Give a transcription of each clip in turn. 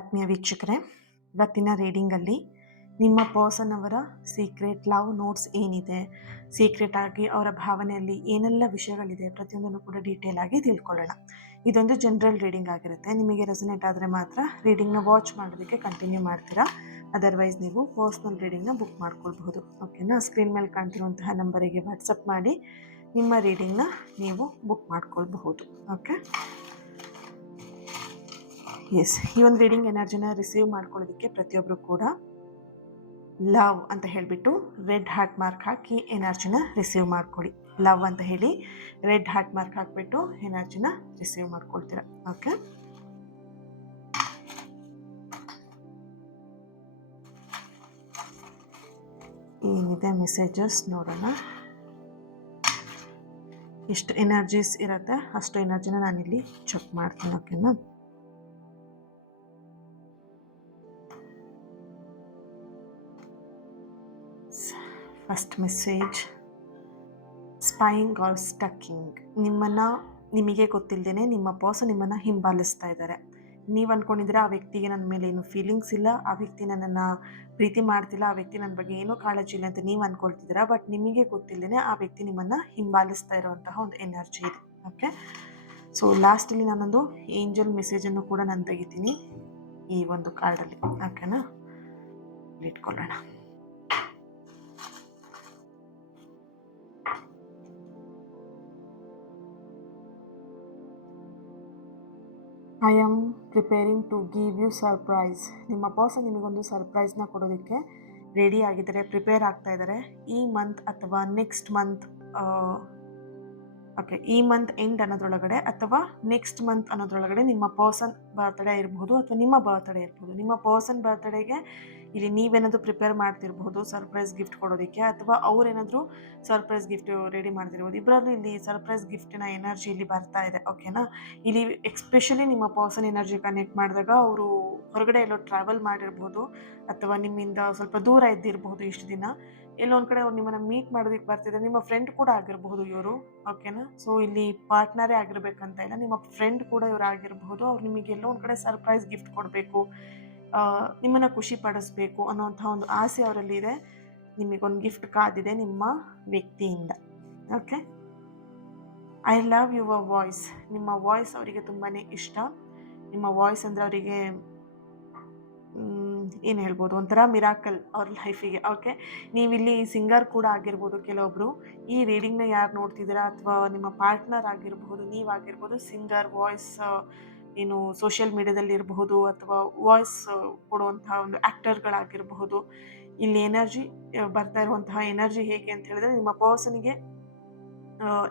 ಆತ್ಮೀಯ ವೀಕ್ಷಕರೇ, ಇವತ್ತಿನ ರೀಡಿಂಗಲ್ಲಿ ನಿಮ್ಮ ಪರ್ಸನ್ ಅವರ ಸೀಕ್ರೆಟ್ ಲವ್ ನೋಟ್ಸ್ ಏನಿದೆ, ಸೀಕ್ರೆಟ್ ಆಗಿ ಅವರ ಭಾವನೆಯಲ್ಲಿ ಏನೆಲ್ಲ ವಿಷಯಗಳಿದೆ ಪ್ರತಿಯೊಂದನ್ನು ಕೂಡ ಡೀಟೇಲ್ ಆಗಿ ತಿಳ್ಕೊಳ್ಳೋಣ. ಇದೊಂದು ಜನರಲ್ ರೀಡಿಂಗ್ ಆಗಿರುತ್ತೆ. ನಿಮಗೆ ರೆಸೊನೇಟ್ ಆದರೆ ಮಾತ್ರ ರೀಡಿಂಗ್ನ ವಾಚ್ ಮಾಡೋದಕ್ಕೆ ಕಂಟಿನ್ಯೂ ಮಾಡ್ತೀರಾ, ಅದರ್ವೈಸ್ ನೀವು ಪರ್ಸ್ನಲ್ ರೀಡಿಂಗ್ನ ಬುಕ್ ಮಾಡ್ಕೊಳ್ಬಹುದು. ಓಕೆನಾ? ಸ್ಕ್ರೀನ್ ಮೇಲೆ ಕಾಣ್ತಿರುವಂತಹ ನಂಬರಿಗೆ ವಾಟ್ಸಪ್ ಮಾಡಿ ನಿಮ್ಮ ರೀಡಿಂಗ್ನ ನೀವು ಬುಕ್ ಮಾಡ್ಕೊಳ್ಬಹುದು. ಓಕೆ, ಎಸ್, ಈ ಒಂದು ರೀಡಿಂಗ್ ಎನರ್ಜಿನ ರಿಸೀವ್ ಮಾಡ್ಕೊಳ್ಳೋದಕ್ಕೆ ಪ್ರತಿಯೊಬ್ಬರು ಕೂಡ ಲವ್ ಅಂತ ಹೇಳಿಬಿಟ್ಟು ರೆಡ್ ಹಾರ್ಟ್ ಮಾರ್ಕ್ ಹಾಕಿ ಎನರ್ಜಿನ ರಿಸೀವ್ ಮಾಡ್ಕೊಳ್ಳಿ. ಲವ್ ಅಂತ ಹೇಳಿ ರೆಡ್ ಹಾರ್ಟ್ ಮಾರ್ಕ್ ಹಾಕಿಬಿಟ್ಟು ಎನರ್ಜಿನ ರಿಸೀವ್ ಮಾಡ್ಕೊಳ್ತೀರಾ. ಓಕೆ, ಏನಿದೆ ಮೆಸೇಜಸ್ ನೋಡೋಣ. ಎಷ್ಟು ಎನರ್ಜೀಸ್ ಇರುತ್ತೆ ಅಷ್ಟು ಎನರ್ಜಿನ ನಾನಿಲ್ಲಿ ಚೆಕ್ ಮಾಡ್ತೀನಿ. ಓಕೆನಾ? First message, spying or stalking. ನಿಮಗೆ ಗೊತ್ತಿಲ್ಲದೇನೆ ನಿಮ್ಮ ಪರ್ಸನ್ ನಿಮ್ಮನ್ನು ಹಿಂಬಾಲಿಸ್ತಾ ಇದ್ದಾರೆ. ನೀವು ಅಂದ್ಕೊಂಡಿದ್ರೆ ಆ ವ್ಯಕ್ತಿಗೆ ನನ್ನ ಮೇಲೆ ಏನು ಫೀಲಿಂಗ್ಸ್ ಇಲ್ಲ, ಆ ವ್ಯಕ್ತಿ ನನ್ನನ್ನು ಪ್ರೀತಿ ಮಾಡ್ತಿಲ್ಲ, ಆ ವ್ಯಕ್ತಿ ನನ್ನ ಬಗ್ಗೆ ಏನೂ ಕಾಳಜಿ ಇಲ್ಲ ಅಂತ ನೀವು ಅಂದ್ಕೊಳ್ತಿದ್ದೀರಾ. ಬಟ್ ನಿಮಗೆ ಗೊತ್ತಿಲ್ಲದೇನೆ ಆ ವ್ಯಕ್ತಿ ನಿಮ್ಮನ್ನು ಹಿಂಬಾಲಿಸ್ತಾ ಇರುವಂತಹ ಒಂದು ಎನರ್ಜಿ ಇದೆ. ಓಕೆ, ಸೊ ಲಾಸ್ಟಲ್ಲಿ ನಾನೊಂದು ಏಂಜಲ್ ಮೆಸೇಜನ್ನು ಕೂಡ ನಾನು ತೆಗಿತೀನಿ ಈ ಒಂದು ಕಾರ್ಡಲ್ಲಿ. ಓಕೆನಾ? ಇಟ್ಕೊಳ್ಳೋಣ. I am preparing to give you surprise. ನಿಮ್ಮ ಪರ್ಸನ್ ನಿಮಗೊಂದು ಸರ್ಪ್ರೈಸ್ನ ಕೊಡೋದಕ್ಕೆ ರೆಡಿ ಆಗಿದ್ದಾರೆ, ಪ್ರಿಪೇರ್ ಆಗ್ತಾ ಇದ್ದಾರೆ. ಈ ಮಂತ್ ಅಥವಾ ನೆಕ್ಸ್ಟ್ ಮಂತ್, ಓಕೆ, ಈ ಮಂತ್ ಎಂಡ್ ಅನ್ನೋದ್ರೊಳಗಡೆ ಅಥವಾ ನೆಕ್ಸ್ಟ್ ಮಂತ್ ಅನ್ನೋದ್ರೊಳಗಡೆ ನಿಮ್ಮ ಪರ್ಸನ್ ಬರ್ತ್ಡೇ ಇರ್ಬೋದು ಅಥವಾ ನಿಮ್ಮ ಬರ್ತ್ಡೇ ಇರ್ಬೋದು. ನಿಮ್ಮ ಪರ್ಸನ್ ಬರ್ತ್ಡೇಗೆ ಇಲ್ಲಿ ನೀವೇನಾದರೂ ಪ್ರಿಪೇರ್ ಮಾಡ್ತಿರ್ಬೋದು ಸರ್ಪ್ರೈಸ್ ಗಿಫ್ಟ್ ಕೊಡೋದಕ್ಕೆ, ಅಥವಾ ಅವ್ರೇನಾದರೂ ಸರ್ಪ್ರೈಸ್ ಗಿಫ್ಟ್ ರೆಡಿ ಮಾಡ್ತಿರ್ಬೋದು. ಇಬ್ಬರಲ್ಲೂ ಇಲ್ಲಿ ಸರ್ಪ್ರೈಸ್ ಗಿಫ್ಟಿನ ಎನರ್ಜಿ ಇಲ್ಲಿ ಬರ್ತಾ ಇದೆ. ಓಕೆನಾ? ಇಲ್ಲಿ ಎಕ್ಸ್ಪೆಷಲಿ ನಿಮ್ಮ ಪರ್ಸನ್ ಎನರ್ಜಿ ಕನೆಕ್ಟ್ ಮಾಡಿದಾಗ ಅವರು ಹೊರಗಡೆ ಎಲ್ಲೋ ಟ್ರಾವೆಲ್ ಮಾಡಿರ್ಬೋದು ಅಥವಾ ನಿಮ್ಮಿಂದ ಸ್ವಲ್ಪ ದೂರ ಇದ್ದಿರಬಹುದು ಇಷ್ಟು ದಿನ. ಎಲ್ಲೊಂದು ಕಡೆ ಅವ್ರು ನಿಮ್ಮನ್ನು ಮೀಟ್ ಮಾಡೋದಕ್ಕೆ ಬರ್ತಿದ್ದಾರೆ. ನಿಮ್ಮ ಫ್ರೆಂಡ್ ಕೂಡ ಆಗಿರಬಹುದು ಇವರು. ಓಕೆನಾ? ಸೊ ಇಲ್ಲಿ ಪಾರ್ಟ್ನರೇ ಆಗಿರ್ಬೇಕಂತ ಇಲ್ಲ, ನಿಮ್ಮ ಫ್ರೆಂಡ್ ಕೂಡ ಇವರು ಆಗಿರಬಹುದು. ಅವ್ರು ನಿಮಗೆ ಎಲ್ಲೋ ಒಂದು ಕಡೆ ಸರ್ಪ್ರೈಸ್ ಗಿಫ್ಟ್ ಕೊಡಬೇಕು, ನಿಮ್ಮನ್ನು ಖುಷಿ ಪಡಿಸ್ಬೇಕು ಅನ್ನೋಂಥ ಒಂದು ಆಸೆ ಅವರಲ್ಲಿ ಇದೆ. ನಿಮಗೊಂದು ಗಿಫ್ಟ್ ಕಾದಿದೆ ನಿಮ್ಮ ವ್ಯಕ್ತಿಯಿಂದ. Okay, I love your voice. ನಿಮ್ಮ ವಾಯ್ಸ್ ಅವರಿಗೆ ತುಂಬಾ ಇಷ್ಟ. ನಿಮ್ಮ ವಾಯ್ಸ್ ಅಂದರೆ ಅವರಿಗೆ ಏನು ಹೇಳ್ಬೋದು, ಒಂಥರ ಮಿರಾಕಲ್ ಅವ್ರ ಲೈಫಿಗೆ. ಓಕೆ, ನೀವಿಲ್ಲಿ ಸಿಂಗರ್ ಕೂಡ ಆಗಿರ್ಬೋದು. ಕೆಲವೊಬ್ಬರು ಈ ರೀಡಿಂಗ್ನ ಯಾರು ನೋಡ್ತಿದ್ದೀರಾ ಅಥವಾ ನಿಮ್ಮ ಪಾರ್ಟ್ನರ್ ಆಗಿರ್ಬೋದು, ನೀವಾಗಿರ್ಬೋದು, ಸಿಂಗರ್, ವಾಯ್ಸ್ ಏನು ಸೋಷಿಯಲ್ ಮೀಡಿಯಾದಲ್ಲಿ ಇರಬಹುದು ಅಥವಾ ವಾಯ್ಸ್ ಕೊಡುವಂತಹ ಒಂದು ಆ್ಯಕ್ಟರ್ಗಳಾಗಿರಬಹುದು. ಇಲ್ಲಿ ಎನರ್ಜಿ ಬರ್ತಾ ಇರುವಂತಹ ಎನರ್ಜಿ ಹೇಗೆ ಅಂತ ಹೇಳಿದ್ರೆ, ನಿಮ್ಮ ಪರ್ಸನಿಗೆ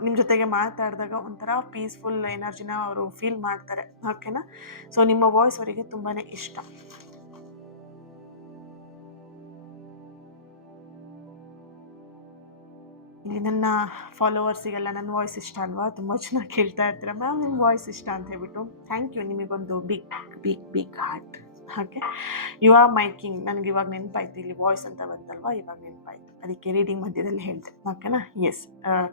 ನಿಮ್ಮ ಜೊತೆಗೆ ಮಾತಾಡಿದಾಗ ಒಂಥರ ಪೀಸ್ಫುಲ್ ಎನರ್ಜಿನ ಅವರು ಫೀಲ್ ಮಾಡ್ತಾರೆ. ಓಕೆನಾ? ಸೊ ನಿಮ್ಮ ವಾಯ್ಸ್ ಅವರಿಗೆ ತುಂಬಾ ಇಷ್ಟ. ಇಲ್ಲಿ ನನ್ನ ಫಾಲೋವರ್ಸಿಗೆಲ್ಲ ನನ್ನ ವಾಯ್ಸ್ ಇಷ್ಟ ಅಲ್ವಾ, ತುಂಬ ಚೆನ್ನಾಗಿ ಕೇಳ್ತಾ ಇರ್ತೀರ ಮ್ಯಾಮ್ ನಿಮ್ಮ ವಾಯ್ಸ್ ಇಷ್ಟ ಅಂತ ಹೇಳ್ಬಿಟ್ಟು. ಥ್ಯಾಂಕ್ ಯು, ನಿಮಗೊಂದು big big big heart. Okay, you are my king. ನನಗೆ ಇವಾಗ ನೆನಪಾಯ್ತು, ಇಲ್ಲಿ ವಾಯ್ಸ್ ಅಂತ ಬಂತಲ್ವಾ, ಇವಾಗ ನೆನಪಾಯ್ತು, ಅದಕ್ಕೆ ರೀಡಿಂಗ್ ಮಧ್ಯದಲ್ಲಿ ಹೇಳಿದೆ. ಓಕೆನಾ? ಎಸ್,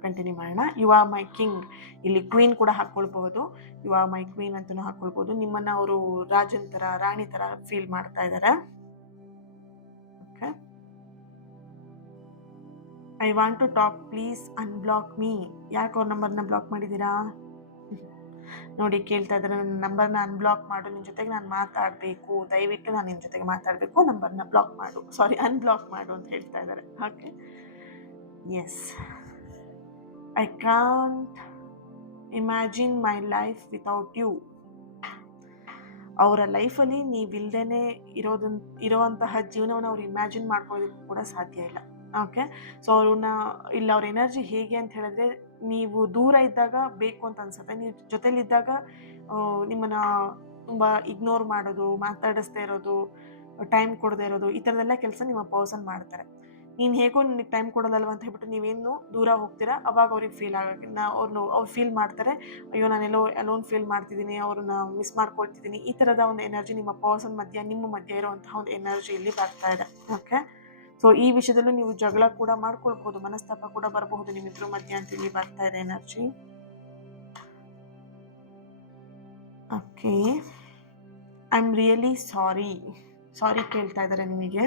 ಕಂಟಿನ್ಯೂ ಮಾಡೋಣ. You are my king. ಇಲ್ಲಿ ಕ್ವೀನ್ ಕೂಡ ಹಾಕ್ಕೊಳ್ಬಹುದು, ಯು ಆರ್ ಮೈ ಕ್ವೀನ್ ಅಂತಲೂ ಹಾಕ್ಕೊಳ್ಬೋದು. ನಿಮ್ಮನ್ನು ಅವರು ರಾಜನ್ ಥರ, ರಾಣಿ ಥರ ಫೀಲ್ ಮಾಡ್ತಾ ಇದ್ದಾರೆ. Okay, I want to talk, please unblock me. ಯಾಕೆ ಅವ್ರ ನಂಬರ್ನ ಬ್ಲಾಕ್ ಮಾಡಿದ್ದೀರಾ ನೋಡಿ, ಕೇಳ್ತಾ ಇದ್ದಾರೆ. ನನ್ನ ನಂಬರ್ನ ಅನ್ಬ್ಲಾಕ್ ಮಾಡು, ನಿನ್ನ ಜೊತೆಗೆ ನಾನು ಮಾತಾಡಬೇಕು, ದಯವಿಟ್ಟು ನಾನು ನಿನ್ನ ಜೊತೆಗೆ ಮಾತಾಡಬೇಕು, ನಂಬರ್ನ ಬ್ಲಾಕ್ ಮಾಡು, ಸಾರಿ ಅನ್ಬ್ಲಾಕ್ ಮಾಡು ಅಂತ ಹೇಳ್ತಾ ಇದ್ದಾರೆ. Okay, yes, I can't imagine my life without you. ಅವರ ಲೈಫಲ್ಲಿ ನೀವಿಲ್ಲದೇ ಇರುವಂತಹ ಜೀವನವನ್ನು ಅವ್ರು ಇಮ್ಯಾಜಿನ್ ಮಾಡ್ಕೊಳ್ಳೋದಕ್ಕೂ ಕೂಡ ಸಾಧ್ಯ ಇಲ್ಲ. ಓಕೆ, ಸೊ ಇಲ್ಲ ಅವ್ರ ಎನರ್ಜಿ ಹೇಗೆ ಅಂತ ಹೇಳಿದ್ರೆ, ನೀವು ದೂರ ಇದ್ದಾಗ ಬೇಕು ಅಂತ ಅನ್ಸುತ್ತೆ, ನೀವು ಜೊತೆಲಿದ್ದಾಗ ನಿಮ್ಮನ್ನು ತುಂಬ ಇಗ್ನೋರ್ ಮಾಡೋದು, ಮಾತಾಡಿಸ್ದೇ ಇರೋದು, ಟೈಮ್ ಕೊಡದೇ ಇರೋದು, ಈ ಥರದೆಲ್ಲ ಕೆಲಸ ನಿಮ್ಮ ಪರ್ಸನ್ ಮಾಡ್ತಾರೆ. ನೀನು ಹೇಗೋ ನಿನಗೆ ಟೈಮ್ ಕೊಡೋದಲ್ವ ಅಂತ ಹೇಳ್ಬಿಟ್ಟು ನೀವೇನು ದೂರ ಹೋಗ್ತೀರಾ, ಅವಾಗ ಅವ್ರಿಗೆ ಫೀಲ್ ಆಗೋಕ್ಕೆ ಅವ್ರು ಫೀಲ್ ಮಾಡ್ತಾರೆ, ಅಯ್ಯೋ ನಾನೆಲ್ಲೋ ಅಲೋನ್ ಫೀಲ್ ಮಾಡ್ತಿದ್ದೀನಿ, ಅವ್ರನ್ನ ಮಿಸ್ ಮಾಡ್ಕೊಳ್ತಿದ್ದೀನಿ. ಈ ಥರದ ಒಂದು ಎನರ್ಜಿ ನಿಮ್ಮ ಪರ್ಸನ್ ಮಧ್ಯೆ, ನಿಮ್ಮ ಮಧ್ಯೆ ಇರುವಂತಹ ಒಂದು ಎನರ್ಜಿ ಇಲ್ಲಿ ಬರ್ತಾ ಇದೆ. ಓಕೆ, ಸೊ ಈ ವಿಷಯದಲ್ಲೂ ನೀವು ಜಗಳ ಕೂಡ ಮಾಡ್ಕೊಳ್ಬಹುದು, ಮನಸ್ತಾಪ ಕೂಡ ಬರಬಹುದು ನಿಮ್ಮಿಬ್ಬರ ಮಧ್ಯೆ ಅಂತ ಇಲ್ಲಿ ಬರ್ತಾ ಇದೆ energy. Okay, I am really sorry ಕೇಳ್ತಾ ಇದ್ದಾರೆ ನಿಮಗೆ.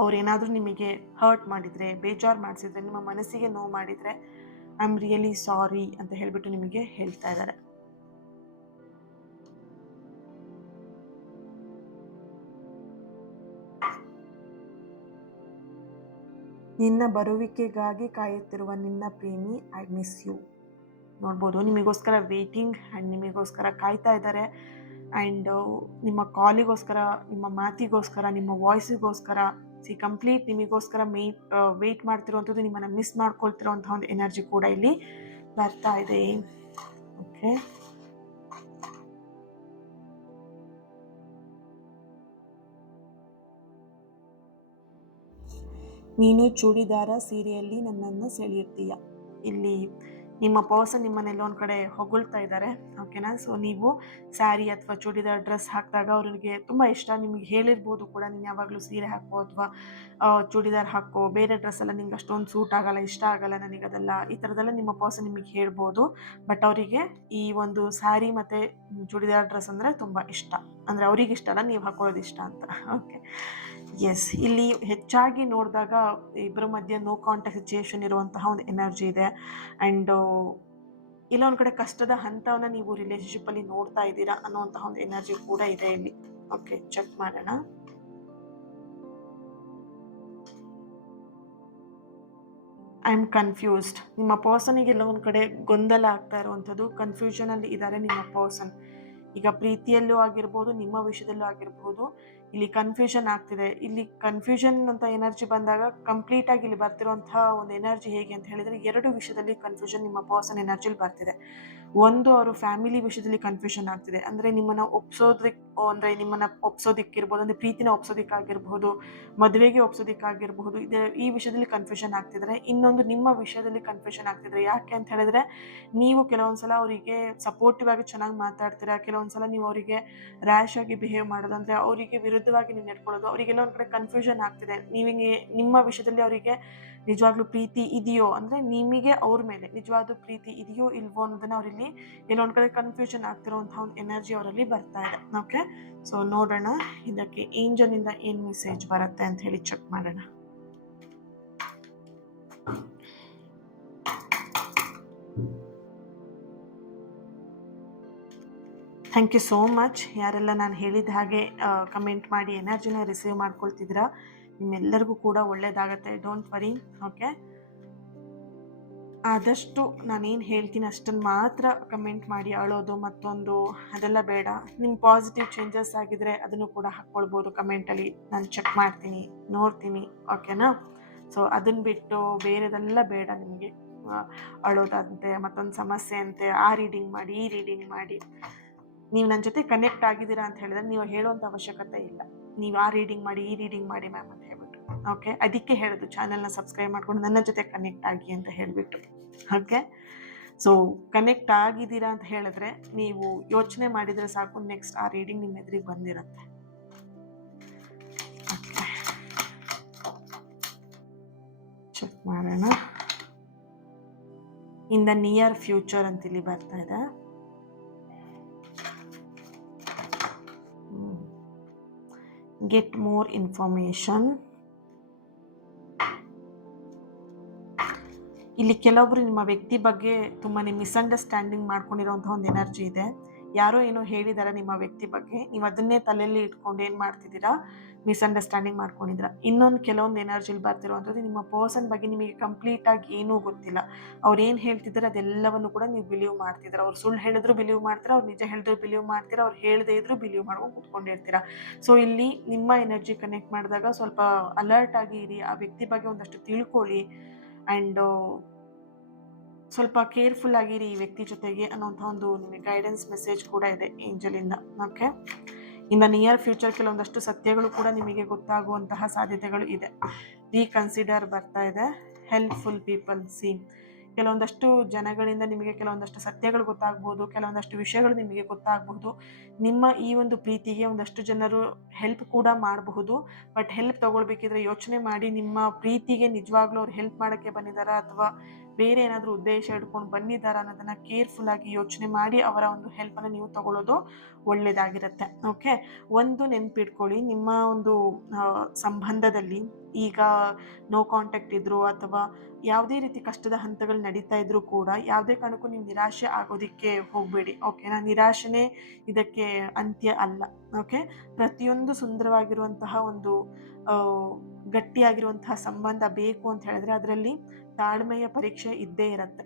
ಅವ್ರೇನಾದರೂ ನಿಮಗೆ ಹರ್ಟ್ ಮಾಡಿದರೆ, ಬೇಜಾರು ಮಾಡಿಸಿದ್ರೆ, ನಿಮ್ಮ ಮನಸ್ಸಿಗೆ ನೋವು ಮಾಡಿದರೆ ಐ ಆಮ್ ರಿಯಲಿ ಸಾರಿ ಅಂತ ಹೇಳಿಬಿಟ್ಟು ನಿಮಗೆ ಹೇಳ್ತಾ ಇದ್ದಾರೆ. ನಿನ್ನ ಬರುವಿಕೆಗಾಗಿ ಕಾಯುತ್ತಿರುವ ನಿನ್ನ ಪ್ರೇಮಿ ಐ ಮಿಸ್ ಯು. ನೋಡ್ಬೋದು, ನಿಮಗೋಸ್ಕರ ವೇಟಿಂಗ್ ಆ್ಯಂಡ್ ನಿಮಗೋಸ್ಕರ ಕಾಯ್ತಾ ಇದ್ದಾರೆ. ಆ್ಯಂಡ್ ನಿಮ್ಮ ಕಾಲಿಗೋಸ್ಕರ, ನಿಮ್ಮ ಮಾತಿಗೋಸ್ಕರ, ನಿಮ್ಮ ವಾಯ್ಸಿಗೋಸ್ಕರ ಕಂಪ್ಲೀಟ್ ನಿಮಗೋಸ್ಕರ ವೆಯ್ಟ್ ಮಾಡ್ತಿರುವಂಥದ್ದು, ನಿಮ್ಮನ್ನು ಮಿಸ್ ಮಾಡ್ಕೊಳ್ತಿರೋಂಥ ಒಂದು ಎನರ್ಜಿ ಕೂಡ ಇಲ್ಲಿ ಬರ್ತಾ ಇದೆ. ಓಕೆ, ನೀನು ಚೂಡಿದಾರ ಸೀರೆಯಲ್ಲಿ ನನ್ನನ್ನು ಸೆಳೆಯುತ್ತೀಯ. ಇಲ್ಲಿ ನಿಮ್ಮ ಪರ್ಸನ್ ನಿಮ್ಮನ್ನೆಲ್ಲ ಒಂದು ಕಡೆ ಹೊಗಳ್ತಾ ಇದ್ದಾರೆ. ಓಕೆನಾ. ಸೊ ನೀವು ಸ್ಯಾರಿ ಅಥವಾ ಚೂಡಿದಾರ್ ಡ್ರೆಸ್ ಹಾಕಿದಾಗ ಅವ್ರಿಗೆ ತುಂಬ ಇಷ್ಟ. ನಿಮಗೆ ಹೇಳಿರ್ಬೋದು ಕೂಡ, ನೀನು ಯಾವಾಗಲೂ ಸೀರೆ ಹಾಕೋ ಅಥವಾ ಚೂಡಿದಾರ್ ಹಾಕೋ, ಬೇರೆ ಡ್ರೆಸ್ ಎಲ್ಲ ನಿಂಗೆ ಅಷ್ಟೊಂದು ಸೂಟ್ ಆಗಲ್ಲ, ಇಷ್ಟ ಆಗಲ್ಲ ನನಗದೆಲ್ಲ, ಈ ಥರದ್ದೆಲ್ಲ ನಿಮ್ಮ ಪರ್ಸನ್ ನಿಮಗೆ ಹೇಳ್ಬೋದು. ಬಟ್ ಅವರಿಗೆ ಈ ಒಂದು ಸ್ಯಾರಿ ಮತ್ತು ಚೂಡಿದಾರ್ ಡ್ರೆಸ್ ಅಂದರೆ ತುಂಬ ಇಷ್ಟ. ಅಂದರೆ ಅವ್ರಿಗೆ ಇಷ್ಟ ಅಲ್ಲ, ನೀವು ಹಾಕೊಳ್ಳೋದು ಇಷ್ಟ ಅಂತ. Okay, yes. ಇಲ್ಲಿ ಹೆಚ್ಚಾಗಿ ನೋಡಿದಾಗ ಇಬ್ಬರ ಮಧ್ಯೆ ನೋ ಕಾಂಟ್ಯಾಕ್ಟ್ ಸಿಚುಯೇಷನ್ ಇರುವಂತಹ ಒಂದು ಎನರ್ಜಿ ಇದೆ. ಆ್ಯಂಡ್ ಇಲ್ಲ ಒಂದು ಕಡೆ ಕಷ್ಟದ ಹಂತವನ್ನು ನೀವು ರಿಲೇಶನ್ಶಿಪ್ಪಲ್ಲಿ ನೋಡ್ತಾ ಇದ್ದೀರಾ ಅನ್ನೋಂತಹ ಒಂದು ಎನರ್ಜಿ ಕೂಡ ಇದೆ ಇಲ್ಲಿ. ಓಕೆ, ಚೆಕ್ ಮಾಡೋಣ. I am confused. ನಿಮ್ಮ ಪರ್ಸನಿಗೆ ಎಲ್ಲ ಒಂದು ಕಡೆ ಗೊಂದಲ ಆಗ್ತಾ ಇರುವಂಥದ್ದು, ಕನ್ಫ್ಯೂಷನಲ್ಲಿ ಇದ್ದಾರೆ ನಿಮ್ಮ ಪರ್ಸನ್. ಈಗ ಪ್ರೀತಿಯಲ್ಲೂ ಆಗಿರ್ಬೋದು, ನಿಮ್ಮ ವಿಷಯದಲ್ಲೂ ಆಗಿರ್ಬೋದು, ಇಲ್ಲಿ ಕನ್ಫ್ಯೂಷನ್ ಆಗ್ತಿದೆ. ಇಲ್ಲಿ ಕನ್ಫ್ಯೂಷನ್ ಅಂತ ಎನರ್ಜಿ ಬಂದಾಗ ಕಂಪ್ಲೀಟಾಗಿ ಇಲ್ಲಿ ಬರ್ತಿರುವಂತಹ ಒಂದು ಎನರ್ಜಿ ಹೇಗೆ ಅಂತ ಹೇಳಿದರೆ, ಎರಡು ವಿಷಯದಲ್ಲಿ ಕನ್ಫ್ಯೂಷನ್ ನಿಮ್ಮ ಪರ್ಸನ್ ಎನರ್ಜಿಲಿ ಬರ್ತಿದೆ. ಒಂದು, ಅವರು ಫ್ಯಾಮಿಲಿ ವಿಷಯದಲ್ಲಿ ಕನ್ಫ್ಯೂಷನ್ ಆಗ್ತಿದೆ. ಅಂದರೆ ನಿಮ್ಮನ್ನು ಒಪ್ಸೋದಿಕ್ಕಿರ್ಬೋದು, ಅಂದರೆ ಪ್ರೀತಿನ ಒಪ್ಸೋದಿಕ್ಕಾಗಿರ್ಬೋದು, ಮದುವೆಗೆ ಒಪ್ಸೋದಿಕ್ಕಾಗಿರ್ಬೋದು, ಈ ವಿಷಯದಲ್ಲಿ ಕನ್ಫ್ಯೂಷನ್ ಆಗ್ತಿದ್ದಾರೆ. ಇನ್ನೊಂದು, ನಿಮ್ಮ ವಿಷಯದಲ್ಲಿ ಕನ್ಫ್ಯೂಷನ್ ಆಗ್ತಿದ್ರೆ. ಯಾಕೆ ಅಂತ ಹೇಳಿದ್ರೆ, ನೀವು ಕೆಲವೊಂದ್ಸಲ ಅವರಿಗೆ ಸಪೋರ್ಟಿವ್ ಆಗಿ ಚೆನ್ನಾಗಿ ಮಾತಾಡ್ತೀರಾ, ಕೆಲವೊಂದ್ಸಲ ನೀವು ಅವರಿಗೆ ರ್ಯಾಶ್ ಆಗಿ ಬಿಹೇವ್ ಮಾಡೋದು, ಅಂದರೆ ಅವರಿಗೆ ವಿರುದ್ಧವಾಗಿ ನೀವು ನಡ್ಕೊಳ್ಳೋದು, ಅವರಿಗೆಲ್ಲ ಒಂದು ಕಡೆ ಕನ್ಫ್ಯೂಷನ್ ಆಗ್ತಿದೆ. ನಿಮ್ಮ ವಿಷಯದಲ್ಲಿ ಅವರಿಗೆ ನಿಜವಾಗ್ಲೂ ಪ್ರೀತಿ ಇದೆಯೋ, ಅಂದರೆ ನಿಮಗೆ ಅವ್ರ ಮೇಲೆ ನಿಜವಾದ ಪ್ರೀತಿ ಇದೆಯೋ ಇಲ್ವೋ ಅನ್ನೋದನ್ನ ಅವರಲ್ಲಿ ಎಲ್ಲೊಂದು ಕಡೆ ಕನ್ಫ್ಯೂಷನ್ ಆಗ್ತಿರೋಂಥ ಒಂದು ಎನರ್ಜಿ ಅವರಲ್ಲಿ ಬರ್ತಾ ಇದೆ. ಓಕೆ, ಸೊ ನೋಡೋಣ ಇದಕ್ಕೆ ಏಂಜಲಿಂದ ಏನು ಮೆಸೇಜ್ ಬರುತ್ತೆ ಅಂತ ಹೇಳಿ ಚೆಕ್ ಮಾಡೋಣ. Thank you so much. ಯಾರೆಲ್ಲ ನಾನು ಹೇಳಿದ ಹಾಗೆ ಕಮೆಂಟ್ ಮಾಡಿ ಎನರ್ಜಿನ ರಿಸೀವ್ ಮಾಡ್ಕೊಳ್ತಿದ್ದೀರಾ, ನಿಮ್ಮೆಲ್ಲರಿಗೂ ಕೂಡ ಒಳ್ಳೇದಾಗತ್ತೆ. Don't worry. ಓಕೆ, ಆದಷ್ಟು ನಾನೇನು ಹೇಳ್ತೀನಿ ಅಷ್ಟನ್ನು ಮಾತ್ರ ಕಮೆಂಟ್ ಮಾಡಿ. ಅಳೋದು ಮತ್ತೊಂದು ಅದೆಲ್ಲ ಬೇಡ. ನಿಮ್ಮ ಪಾಸಿಟಿವ್ ಚೇಂಜಸ್ ಆಗಿದ್ರೆ ಅದನ್ನು ಕೂಡ ಹಾಕ್ಕೊಳ್ಬೋದು ಕಮೆಂಟಲ್ಲಿ, ನಾನು ಚೆಕ್ ಮಾಡ್ತೀನಿ, ನೋಡ್ತೀನಿ. ಓಕೆನಾ. ಸೊ ಅದನ್ನು ಬಿಟ್ಟು ಬೇರೆದೆಲ್ಲ ಬೇಡ ನಿಮಗೆ. ಅಳೋದಂತೆ, ಮತ್ತೊಂದು ಸಮಸ್ಯೆ ಅಂತೆ, ಆ ರೀಡಿಂಗ್ ಮಾಡಿ, ಈ ರೀಡಿಂಗ್ ಮಾಡಿ. ನೀವು ನನ್ನ ಜೊತೆ ಕನೆಕ್ಟ್ ಆಗಿದ್ದೀರಾ ಅಂತ ಹೇಳಿದ್ರೆ ನೀವು ಹೇಳುವಂಥ ಅವಶ್ಯಕತೆ ಇಲ್ಲ. ನೀವು ಆ ರೀಡಿಂಗ್ ಮಾಡಿ, ಈ ರೀಡಿಂಗ್ ಮಾಡಿ ಮ್ಯಾಮ್ ಅಂತ ಹೇಳ್ಬಿಟ್ಟು. ಓಕೆ, ಅದಕ್ಕೆ ಹೇಳೋದು ಚಾನಲ್ನ ಸಬ್ಸ್ಕ್ರೈಬ್ ಮಾಡ್ಕೊಂಡು ನನ್ನ ಜೊತೆ ಕನೆಕ್ಟ್ ಆಗಿ ಅಂತ ಹೇಳಿಬಿಟ್ಟು. ಓಕೆ, ಸೊ ಕನೆಕ್ಟ್ ಆಗಿದ್ದೀರಾ ಅಂತ ಹೇಳಿದ್ರೆ ನೀವು ಯೋಚನೆ ಮಾಡಿದರೆ ಸಾಕು, ನೆಕ್ಸ್ಟ್ ಆ ರೀಡಿಂಗ್ ನಿಮ್ಮ ಎದುರಿಗೆ ಬಂದಿರುತ್ತೆ. ಚೆಕ್ ಮಾಡೋಣ. ಇನ್ ದ ನಿಯರ್ ಫ್ಯೂಚರ್ ಅಂತ ಇಲ್ಲಿ ಬರ್ತಾ ಇದೆ. Get more information. ಇಲ್ಲಿ ಕೆಲವೊಬ್ರು ನಿಮ್ಮ ವ್ಯಕ್ತಿ ಬಗ್ಗೆ ತುಂಬಾ ಮಿಸ್ಅಂಡರ್ಸ್ಟ್ಯಾಂಡಿಂಗ್ ಮಾಡ್ಕೊಂಡಿರೋಂಥ ಒಂದು ಎನರ್ಜಿ ಇದೆ. ಯಾರೋ ಏನೋ ಹೇಳಿದ್ದಾರೆ ನಿಮ್ಮ ವ್ಯಕ್ತಿ ಬಗ್ಗೆ, ನೀವು ಅದನ್ನೇ ತಲೆಯಲ್ಲಿ ಇಟ್ಕೊಂಡು ಏನು ಮಾಡ್ತಿದ್ದೀರಾ, ಮಿಸ್ಅಂಡರ್ಸ್ಟ್ಯಾಂಡಿಂಗ್ ಮಾಡ್ಕೊಂಡಿದ್ದೀರಾ. ಇನ್ನೊಂದು ಕೆಲವೊಂದು ಎನರ್ಜಿಲಿ ಬರ್ತಿರುವಂಥದ್ದು, ನಿಮ್ಮ ಪರ್ಸನ್ ಬಗ್ಗೆ ನಿಮಗೆ ಕಂಪ್ಲೀಟಾಗಿ ಏನೂ ಗೊತ್ತಿಲ್ಲ. ಅವ್ರು ಏನು ಹೇಳ್ತಿದ್ದಾರೆ ಅದೆಲ್ಲವನ್ನು ಕೂಡ ನೀವು ಬಿಲೀವ್ ಮಾಡ್ತಿದ್ದೀರಾ. ಅವ್ರು ಸುಳ್ಳು ಹೇಳಿದ್ರು ಬಿಲೀವ್ ಮಾಡ್ತೀರಾ, ಅವ್ರು ನಿಜ ಹೇಳಿದ್ರು ಬಿಲೀವ್ ಮಾಡ್ತೀರಾ, ಅವ್ರು ಹೇಳದೇ ಇದ್ರು ಬಿಲೀವ್ ಮಾಡ್ಕೊಂಡು ಕೂತ್ಕೊಂಡಿರ್ತೀರಾ. ಸೊ ಇಲ್ಲಿ ನಿಮ್ಮ ಎನರ್ಜಿ ಕನೆಕ್ಟ್ ಮಾಡಿದಾಗ ಸ್ವಲ್ಪ ಅಲರ್ಟ್ ಆಗಿ ಇರಿ, ಆ ವ್ಯಕ್ತಿ ಬಗ್ಗೆ ಒಂದಷ್ಟು ತಿಳ್ಕೊಳ್ಳಿ. ಆ್ಯಂಡ್ ಸ್ವಲ್ಪ ಕೇರ್ಫುಲ್ ಆಗಿರಿ ಈ ವ್ಯಕ್ತಿ ಜೊತೆಗೆ ಅನ್ನೋಂಥ ಒಂದು ನಿಮಗೆ ಗೈಡೆನ್ಸ್ ಮೆಸೇಜ್ ಕೂಡ ಇದೆ ಏಂಜಲಿಂದ. Okay, in the near future ಕೆಲವೊಂದಷ್ಟು ಸತ್ಯಗಳು ಕೂಡ ನಿಮಗೆ ಗೊತ್ತಾಗುವಂತಹ ಸಾಧ್ಯತೆಗಳು ಇದೆ. ರೀಕನ್ಸಿಡರ್ ಬರ್ತಾ ಇದೆ. Helpful people seen. ಕೆಲವೊಂದಷ್ಟು ಜನಗಳಿಂದ ನಿಮಗೆ ಕೆಲವೊಂದಷ್ಟು ಸತ್ಯಗಳು ಗೊತ್ತಾಗ್ಬೋದು, ಕೆಲವೊಂದಷ್ಟು ವಿಷಯಗಳು ನಿಮಗೆ ಗೊತ್ತಾಗಬಹುದು. ನಿಮ್ಮ ಈ ಒಂದು ಪ್ರೀತಿಗೆ ಒಂದಷ್ಟು ಜನರು ಹೆಲ್ಪ್ ಕೂಡ ಮಾಡಬಹುದು. ಬಟ್ ಹೆಲ್ಪ್ ತಗೊಳ್ಬೇಕಿದ್ರೆ ಯೋಚನೆ ಮಾಡಿ, ನಿಮ್ಮ ಪ್ರೀತಿಗೆ ನಿಜವಾಗ್ಲೂ ಅವ್ರು ಹೆಲ್ಪ್ ಮಾಡೋಕ್ಕೆ ಬಂದಿದ್ದಾರಾ ಅಥವಾ ಬೇರೆ ಏನಾದರೂ ಉದ್ದೇಶ ಇಟ್ಕೊಂಡು ಬಂದಿದ್ದಾರಾ ಅನ್ನೋದನ್ನು ಕೇರ್ಫುಲ್ಲಾಗಿ ಯೋಚನೆ ಮಾಡಿ ಅವರ ಒಂದು ಹೆಲ್ಪನ್ನು ನೀವು ತಗೊಳ್ಳೋದು ಒಳ್ಳೆಯದಾಗಿರುತ್ತೆ. ಓಕೆ, ಒಂದು ನೆನಪಿಟ್ಕೊಳ್ಳಿ, ನಿಮ್ಮ ಒಂದು ಸಂಬಂಧದಲ್ಲಿ ಈಗ ನೋ ಕಾಂಟ್ಯಾಕ್ಟ್ ಇದ್ದರೂ ಅಥವಾ ಯಾವುದೇ ರೀತಿ ಕಷ್ಟದ ಹಂತಗಳು ನಡೀತಾ ಇದ್ರೂ ಕೂಡ ಯಾವುದೇ ಕಾರಣಕ್ಕೂ ನೀವು ನಿರಾಶೆ ಆಗೋದಕ್ಕೆ ಹೋಗಬೇಡಿ. ಓಕೆನಾ, ನಿರಾಶೆನೇ ಇದಕ್ಕೆ ಅಂತ್ಯ ಅಲ್ಲ. ಓಕೆ, ಪ್ರತಿಯೊಂದು ಸುಂದರವಾಗಿರುವಂತಹ ಒಂದು ಗಟ್ಟಿಯಾಗಿರುವಂತಹ ಸಂಬಂಧ ಬೇಕು ಅಂತ ಹೇಳಿದ್ರೆ ಅದರಲ್ಲಿ ತಾಳ್ಮೆಯ ಪರೀಕ್ಷೆ ಇದ್ದೇ ಇರುತ್ತೆ.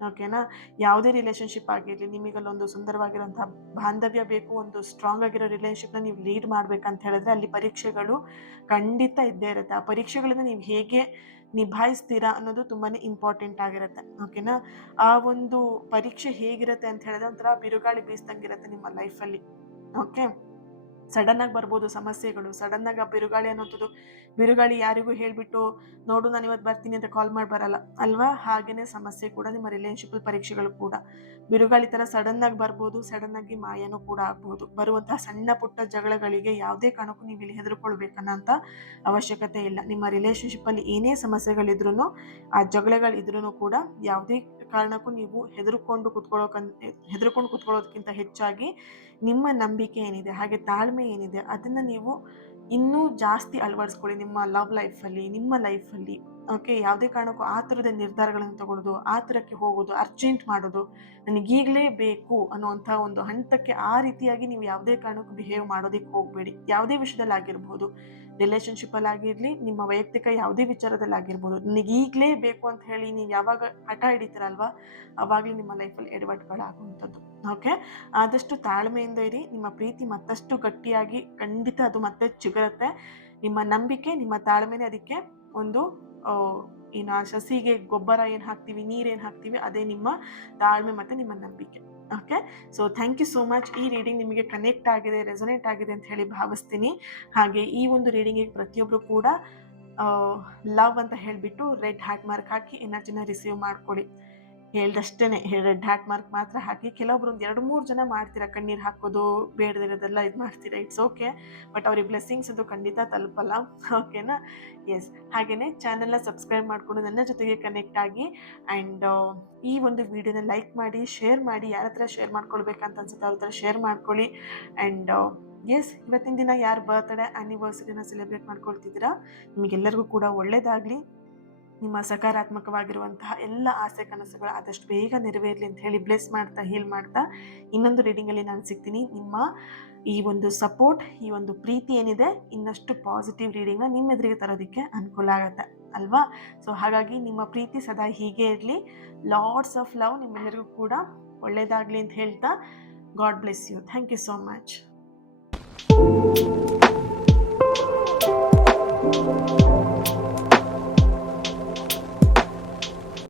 ಓಕೆನಾ, ಯಾವುದೇ ರಿಲೇಷನ್ಶಿಪ್ ಆಗಿರಲಿ, ನಿಮಗಲ್ಲೊಂದು ಸುಂದರವಾಗಿರುವಂತಹ ಬಾಂಧವ್ಯ ಬೇಕು, ಒಂದು ಸ್ಟ್ರಾಂಗ್ ಆಗಿರೋ ರಿಲೇಷನ್ಶಿಪ್ನ ನೀವು ಲೀಡ್ ಮಾಡ್ಬೇಕಂತ ಹೇಳಿದ್ರೆ ಅಲ್ಲಿ ಪರೀಕ್ಷೆಗಳು ಖಂಡಿತ ಇದ್ದೇ ಇರುತ್ತೆ. ಆ ಪರೀಕ್ಷೆಗಳನ್ನು ನೀವು ಹೇಗೆ ನಿಭಾಯಿಸ್ತೀರಾ ಅನ್ನೋದು ತುಂಬಾ ಇಂಪಾರ್ಟೆಂಟ್ ಆಗಿರುತ್ತೆ. ಓಕೆನಾ, ಆ ಒಂದು ಪರೀಕ್ಷೆ ಹೇಗಿರುತ್ತೆ ಅಂತ ಹೇಳಿದ್ರೆ ಒಂಥರ ಬಿರುಗಾಳಿ ಬೀಸ್ದಂಗಿರುತ್ತೆ ನಿಮ್ಮ ಲೈಫಲ್ಲಿ. ಓಕೆ, ಸಡನ್ನಾಗಿ ಬರ್ಬೋದು ಸಮಸ್ಯೆಗಳು, ಸಡನ್ನಾಗಿ ಆ ಬಿರುಗಾಳಿ ಅನ್ನೋಂಥದ್ದು, ಬಿರುಗಾಳಿ ಯಾರಿಗೂ ಹೇಳಿಬಿಟ್ಟು ನೋಡು ನಾನು ಇವತ್ತು ಬರ್ತೀನಿ ಅಂತ ಕಾಲ್ ಮಾಡಿ ಬರಲ್ಲ ಅಲ್ವಾ? ಹಾಗೆಯೇ ಸಮಸ್ಯೆ ಕೂಡ ನಿಮ್ಮ ರಿಲೇಷನ್ಶಿಪ್ ಪರೀಕ್ಷೆಗಳು ಕೂಡ ಬಿರುಗಾಳಿ ಥರ ಸಡನ್ನಾಗಿ ಬರ್ಬೋದು, ಸಡನ್ನಾಗಿ ಮಾಯನೂ ಕೂಡ ಆಗ್ಬೋದು. ಬರುವಂತಹ ಸಣ್ಣ ಪುಟ್ಟ ಜಗಳಗಳಿಗೆ ಯಾವುದೇ ಕಾರಣಕ್ಕೂ ನೀವು ಇಲ್ಲಿ ಹೆದರ್ಕೊಳ್ಬೇಕನ್ನೋಂಥ ಅವಶ್ಯಕತೆ ಇಲ್ಲ. ನಿಮ್ಮ ರಿಲೇಷನ್ಶಿಪ್ಪಲ್ಲಿ ಏನೇ ಸಮಸ್ಯೆಗಳಿದ್ರೂ, ಆ ಜಗಳಗಳಿದ್ರೂ ಕೂಡ ಯಾವುದೇ ಕಾರಣಕ್ಕೂ ನೀವು ಹೆದರ್ಕೊಂಡು ಕುತ್ಕೊಳ್ಳೋದಕ್ಕಿಂತ ಹೆಚ್ಚಾಗಿ ನಿಮ್ಮ ನಂಬಿಕೆ ಏನಿದೆ, ಹಾಗೆ ತಾಳ್ಮೆ ಏನಿದೆ, ಅದನ್ನು ನೀವು ಇನ್ನೂ ಜಾಸ್ತಿ ಅಳವಡಿಸ್ಕೊಳ್ಳಿ ನಿಮ್ಮ ಲವ್ ಲೈಫಲ್ಲಿ, ನಿಮ್ಮ ಲೈಫಲ್ಲಿ. ಓಕೆ, ಯಾವುದೇ ಕಾರಣಕ್ಕೂ ಆ ಥರದ ನಿರ್ಧಾರಗಳನ್ನು ತಗೊಳ್ಳೋದು, ಆ ಥರಕ್ಕೆ ಹೋಗೋದು, ಅರ್ಜೆಂಟ್ ಮಾಡೋದು, ನನಗೀಗಲೇ ಬೇಕು ಅನ್ನೋವಂಥ ಒಂದು ಹಂತಕ್ಕೆ ಆ ರೀತಿಯಾಗಿ ನೀವು ಯಾವುದೇ ಕಾರಣಕ್ಕೂ ಬಿಹೇವ್ ಮಾಡೋದಕ್ಕೆ ಹೋಗಬೇಡಿ. ಯಾವುದೇ ವಿಷಯದಲ್ಲಿ ಆಗಿರ್ಬೋದು, ರಿಲೇಷನ್ಶಿಪ್ಪಲ್ಲಿ ಆಗಿರಲಿ, ನಿಮ್ಮ ವೈಯಕ್ತಿಕ ಯಾವುದೇ ವಿಚಾರದಲ್ಲಿ ಆಗಿರ್ಬೋದು, ನನಗೀಗಲೇ ಬೇಕು ಅಂತ ಹೇಳಿ ನೀವು ಯಾವಾಗ ಹಠ ಹಿಡಿತೀರಲ್ವ, ಆವಾಗಲೇ ನಿಮ್ಮ ಲೈಫಲ್ಲಿ ಎಡವಟ್ಟುಗಳಾಗುವಂಥದ್ದು. ಓಕೆ, ಆದಷ್ಟು ತಾಳ್ಮೆಯಿಂದ ಇರಿ. ನಿಮ್ಮ ಪ್ರೀತಿ ಮತ್ತಷ್ಟು ಗಟ್ಟಿಯಾಗಿ ಖಂಡಿತ ಅದು ಮತ್ತೆ ಚಿಗುರುತ್ತೆ. ನಿಮ್ಮ ನಂಬಿಕೆ, ನಿಮ್ಮ ತಾಳ್ಮೆನೇ ಅದಕ್ಕೆ ಒಂದು ಏನು ಆ ಸಸಿಗೆ ಗೊಬ್ಬರ ಏನು ಹಾಕ್ತೀವಿ, ನೀರೇನು ಹಾಕ್ತೀವಿ, ಅದೇ ನಿಮ್ಮ ತಾಳ್ಮೆ ಮತ್ತು ನಿಮ್ಮ ನಂಬಿಕೆ. Okay, so thank you so much. ಈ ರೀಡಿಂಗ್ ನಿಮಗೆ ಕನೆಕ್ಟ್ ಆಗಿದೆ, ರೆಸೊನೇಟ್ ಆಗಿದೆ ಅಂತ ಹೇಳಿ ಭಾವಿಸ್ತೀನಿ. ಹಾಗೆ ಈ ಒಂದು ರೀಡಿಂಗಿಗೆ ಪ್ರತಿಯೊಬ್ಬರು ಕೂಡ ಲವ್ ಅಂತ ಹೇಳಿಬಿಟ್ಟು ರೆಡ್ ಹಾರ್ಟ್ ಮಾರ್ಕ್ ಹಾಕಿ ಎನರ್ಜಿನ ರಿಸೀವ್ ಮಾಡ್ಕೊಳ್ಳಿ. ಹೇಳ್ದಷ್ಟೇ ರೆಡ್ ಹಾರ್ಟ್ ಮಾರ್ಕ್ ಮಾತ್ರ ಹಾಕಿ. ಕೆಲವೊಬ್ರು ಒಂದು 2-3 ಜನ ಮಾಡ್ತೀರಾ, ಕಣ್ಣೀರು ಹಾಕೋದು, ಬೇಡದಿರೋದೆಲ್ಲ ಇದು ಮಾಡ್ತೀರಾ, ಇಟ್ಸ್ ಓಕೆ. ಬಟ್ ಅವ್ರಿಗೆ ಬ್ಲೆಸ್ಸಿಂಗ್ಸ್ ಅದು ಖಂಡಿತ ತಲುಪಲ್ಲ. ಓಕೆನಾ? ಎಸ್, ಹಾಗೆಯೇ ಚಾನಲ್ನ ಸಬ್ಸ್ಕ್ರೈಬ್ ಮಾಡಿಕೊಂಡು ನನ್ನ ಜೊತೆಗೆ ಕನೆಕ್ಟ್ ಆಗಿ. ಆ್ಯಂಡ್ ಈ ಒಂದು ವಿಡಿಯೋನ ಲೈಕ್ ಮಾಡಿ, ಶೇರ್ ಮಾಡಿ. ಯಾರ ಹತ್ರ ಶೇರ್ ಮಾಡ್ಕೊಳ್ಬೇಕಂತ ಅನ್ಸುತ್ತೆ ಅವ್ರ ಹತ್ರ ಶೇರ್ ಮಾಡ್ಕೊಳ್ಳಿ. ಆ್ಯಂಡ್ ಎಸ್, ಇವತ್ತಿನ ದಿನ ಯಾರು ಬರ್ತ್ಡೇ ಆ್ಯನಿವರ್ಸರಿನ ಸೆಲೆಬ್ರೇಟ್ ಮಾಡ್ಕೊಳ್ತಿದ್ದೀರಾ, ನಿಮಗೆಲ್ಲರಿಗೂ ಕೂಡ ಒಳ್ಳೆಯದಾಗಲಿ. ನಿಮ್ಮ ಸಕಾರಾತ್ಮಕವಾಗಿರುವಂತಹ ಎಲ್ಲ ಆಸೆ ಕನಸುಗಳು ಆದಷ್ಟು ಬೇಗ ನೆರವೇರಲಿ ಅಂತ ಹೇಳಿ ಬ್ಲೆಸ್ ಮಾಡ್ತಾ, ಹೀಲ್ ಮಾಡ್ತಾ, ಇನ್ನೊಂದು ರೀಡಿಂಗಲ್ಲಿ ನಾನು ಸಿಗ್ತೀನಿ. ನಿಮ್ಮ ಈ ಒಂದು ಸಪೋರ್ಟ್, ಈ ಒಂದು ಪ್ರೀತಿ ಏನಿದೆ, ಇನ್ನಷ್ಟು ಪಾಸಿಟಿವ್ ರೀಡಿಂಗ್ನ ನಿಮ್ಮ ಎದುರಿಗೆ ತರೋದಕ್ಕೆ ಅನುಕೂಲ ಆಗುತ್ತೆ ಅಲ್ವಾ? ಸೊ ಹಾಗಾಗಿ ನಿಮ್ಮ ಪ್ರೀತಿ ಸದಾ ಹೀಗೆ ಇರಲಿ. ಲಾಟ್ಸ್ ಆಫ್ ಲವ್ ನಿಮ್ಮೆಲ್ಲರಿಗೂ ಕೂಡ ಒಳ್ಳೆಯದಾಗಲಿ ಅಂತ ಹೇಳ್ತಾ, God bless you. Thank you so much.